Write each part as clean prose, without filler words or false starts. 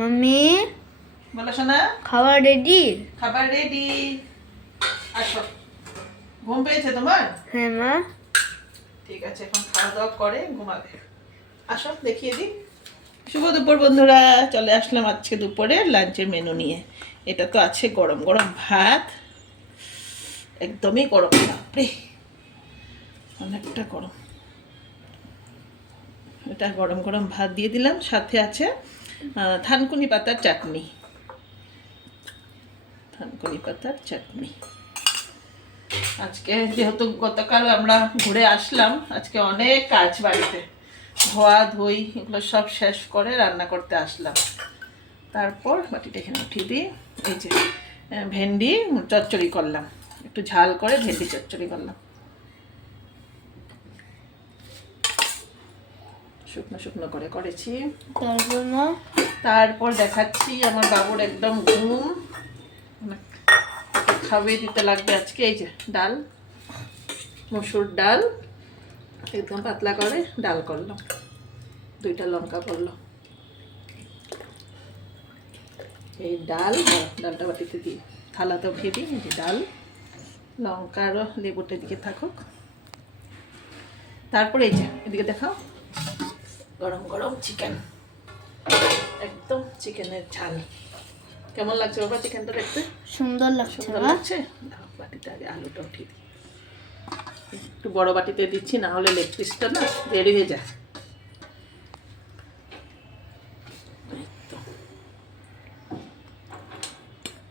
Mummy বলো শোনা, খাবার রেডি? খাবার রেডি। আসো, ঘুম পেয়েছে তোমার? হ্যাঁ মা। ঠিক আছে, এখন খাওয়া দাওয়া করে ঘুমাবে। আসো দেখিয়ে দিই। শুভ দুপুর বন্ধুরা, চলে আসলাম আজকে দুপুরে লাঞ্চের মেনু নিয়ে। এটা তো আছে গরম গরম ভাত, একদমই গরম, বাপরে অনেকটা গরম। এটা গরম গরম ভাত দিয়ে দিলাম, সাথে আছে থানকুনি পাতার চাটনি। থানকুনি পাতার চাটনি। আজকে যেহেতু গতকাল আমরা ঘুরে আসলাম, আজকে অনেক কাজ বাড়িতে, ধোয়া ধুই এগুলো সব শেষ করে রান্না করতে আসলাম। তারপর বাটিটা এখানে উঠিয়ে দিই। এই যে ভেন্ডি চচ্চড়ি করলাম, একটু ঝাল করে ভেন্ডি চচ্চড়ি করলাম, শুকনো শুকনো করে করেছি। তারপর মা, তারপর দেখাচ্ছি আমার বাবুর একদম ঘুম, খাবে দিতে লাগবে আজকে। এই যে ডাল, মসুর ডাল, একদম পাতলা করে ডাল করলাম, 2টা লঙ্কা পড়লো। এই ডালটা বাটিতে দিই, থালাতে উঠিয়ে দিই। এই যে ডাল, লঙ্কা আরও লেবুটা দিকে থাকুক। তারপরে এই যে এদিকে দেখাও, গরম গরম চিকেন, একদম চিকেনের ঝাল। কেমন লাগছে বাবা চিকেনটা দেখতে? সুন্দর লাগছে সুন্দর মা। লাগছে। বাটিতে আগে আলুটা উঠিয়ে দিই, একটু বড় বাটিতে দিচ্ছি, না হলে লেগ পিসটা না রেডি হয়ে যায়।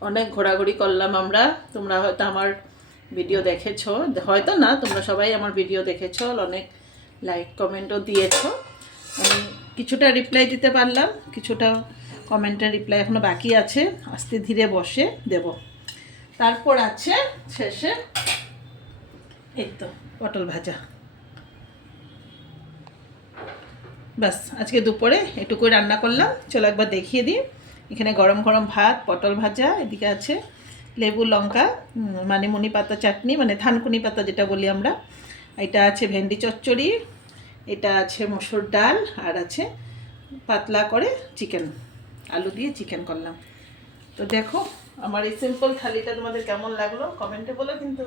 অনেক ঘোরাঘুরি করলাম আমরা, তোমরা হয়তো আমার ভিডিও দেখেছো, হয়তো না, তোমরা সবাই আমার ভিডিও দেখেছো, অনেক লাইক কমেন্টও দিয়েছো। আমি কিছুটা রিপ্লাই দিতে পারলাম, কিছুটা কমেন্টের রিপ্লাই এখনো বাকি আছে, আস্তে ধীরে বসে দেব। তারপর আছে শেষে এই তো পটল ভাজা। ব্যাস, আজকে দুপুরে এটুকুই রান্না করলাম। চলো একবার দেখিয়ে দিই। এখানে গরম গরম ভাত, পটল ভাজা, এদিকে আছে লেবু লঙ্কা মানিমুনি পাতা চাটনি, মানে থানকুনি পাতা যেটা বলি আমরা, এটা আছে ভেন্ডি চচ্চড়ি, এটা আছে মসুর ডাল, আর আছে পাতলা করে চিকেন, আলু দিয়ে চিকেন করলাম। তো দেখো আমার এই সিম্পল থালিটা তোমাদের কেমন লাগলো কমেন্টে বলো কিন্তু।